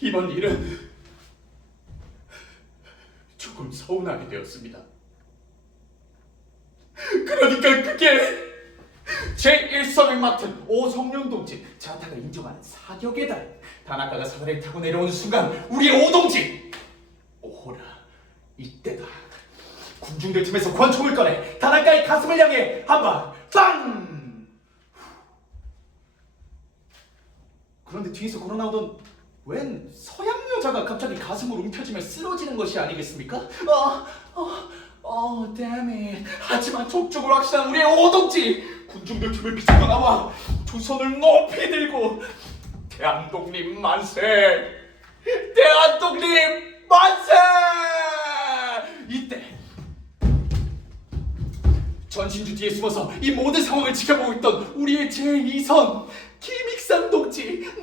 이번 일은 조금 서운하게 되었습니다. 그러니까 그게 제 일선을 맡은 오성룡 동지 자타가 인정하는 사격의 달 다나카가 사다리를 타고 내려오는 순간 우리 오동지 오호라 이때다 군중들 틈에서 권총을 꺼내 다나카의 가슴을 향해 한방 빵! 그런데 뒤에서 걸어 나오던 웬 서양 여자가 갑자기 가슴을 움켜쥐며 쓰러지는 것이 아니겠습니까? 어, 어, 어, damn it. 하지만 족족을 확신한 우리의 오동지 군중들 틈을 비집고 나와 두 손을 높이 들고 대한독립 만세! 대한독립 만세! 이때 전신주 뒤에 숨어서 이 모든 상황을 지켜보고 있던 우리의 제2선 김익상 동지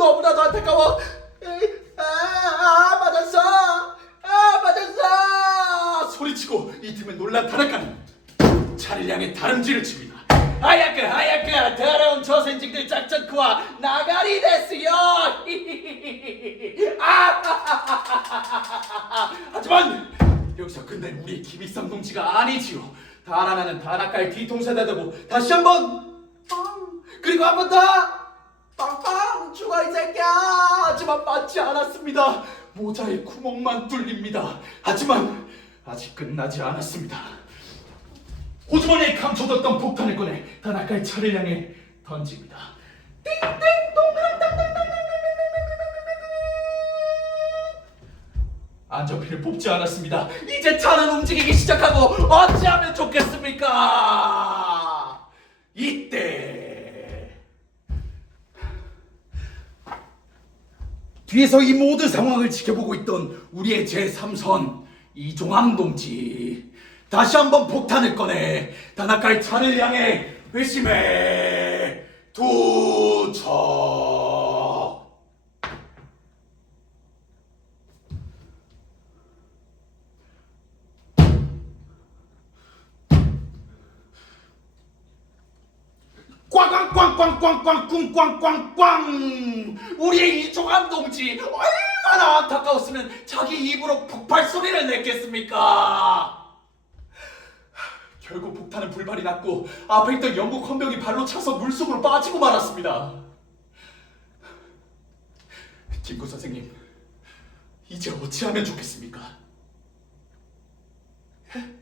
너무나도 안타까워 아, 아 맞았어 아 맞았어 소리치고 이 틈에 놀란 다나카는 차를 향해 다름질을 칩니다 하야크 하야크 더러운 조선직들 짝짝쿠와 나가리 됐어요 아, 하지만 여기서 끝낸 우리 김익상 동지가 아니지요 다라나는 다나카의 뒤통수에다 대고 다시 한번 빵 그리고 한 번 더 빵빵 죽어 이 새끼야 하지만 맞지 않았습니다. 모자의 구멍만 뚫립니다. 하지만 아직 끝나지 않았습니다. 호주머니에 감춰뒀던 폭탄을 꺼내 다나카의 차를 향해 던집니다. 안전피를 뽑지 않았습니다. 이제 차는 움직이기 시작하고 어찌하면 좋겠습니까? 이때 뒤에서 이 모든 상황을 지켜보고 있던 우리의 제3선 이종암 동지. 다시 한번 폭탄을 꺼내 다나카의 차를 향해 회심해 투척 꽝꽝꽝꽝 꿍꽝꽝꽝 우리의 이종환 동지 얼마나 안타까웠으면 자기 입으로 폭발 소리를 냈겠습니까? 결국 폭탄은 불발이 났고 앞에 있던 영국 헌병이 발로 차서 물속으로 빠지고 말았습니다. 김구 선생님, 이제 어찌하면 좋겠습니까? 예?